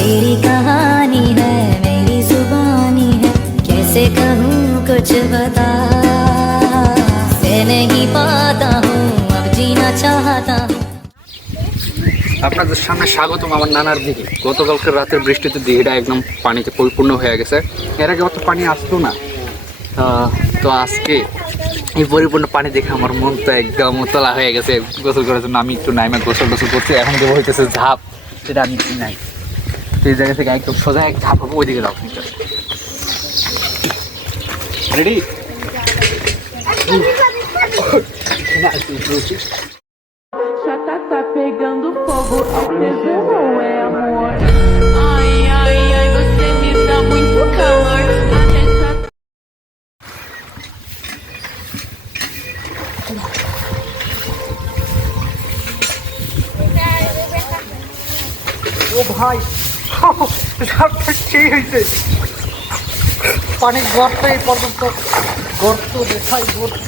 तेरी कहानी है मेरी जुबानी है कैसे कहूँ कुछ बता से नहीं पाता हूँ अब जीना चाहता हूँ আপনাদের সামনে স্বাগতম আমার নানার দিকে গতকালকে রাতের বৃষ্টিতে দিঘিটা একদম পানিতে পরিপূর্ণ হয়ে গেছে এর আগে অত পানি আসতো না আহ, তো আজকে এই পরিপূর্ণ পানি দেখে আমার মন তো একদম উতলা হয়ে গেছে গোসল করার জন্য আমি একটু নাইমে গোসল টোসল করছি এখন যে হইতেছে ঝাপ সেটা আমি নাই তো এই জায়গা থেকে একদম সোজা এক ঝাপ হবো ওইদিকে যাও ready Já tá, tá pegando fogo, acendeu ou é amor? Ai, ai, ai, você me dá muito calor. A gente Já ও ভাই ঝাপটা সেই হয়েছে। পানি গর্ত এই পর্যন্ত। গর্ত দেখাই গর্ত।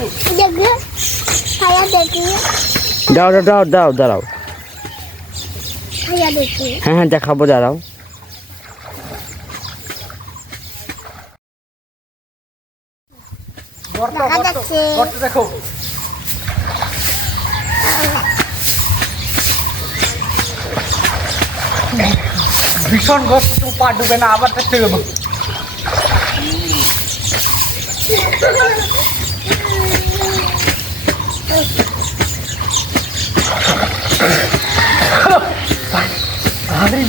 দাও দাও দাও দাও দাঁড়াও। হ্যাঁ হ্যাঁ দেখাবো দাঁড়াও। গর্ত দেখো। ভীষণ গর্ত তো পা ডুবে না আবার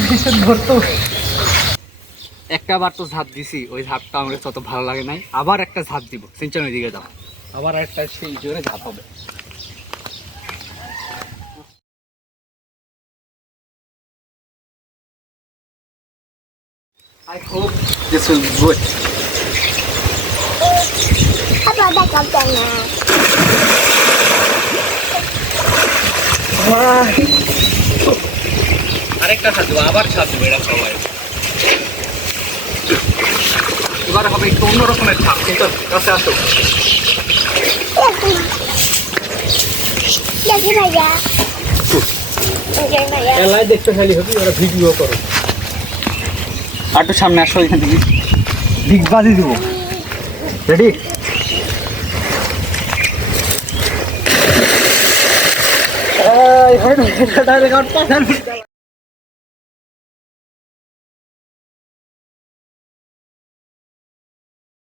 ভীষণ গর্ত একটা বার তো ঝাঁপ দিছি ওই ঝাঁপটা আমার তত ভালো লাগে নাই। আবার একটা ঝাঁপ দিব সিঞ্চনের দিকে যাও। আবার একটা সেই জোরে ঝাঁপ হবে। I hope this will good. আরেকটা আবার সবাই। এবার হবে একটু অন্য রকমের ঝাঁপ কিন্তু কাছে আসো। এলাই দেখতে খালি হবে ওরা ভিডিও করো। আর একটু সামনে আসো এখান থেকে বিগ বাজি দিব রেডি এই হয়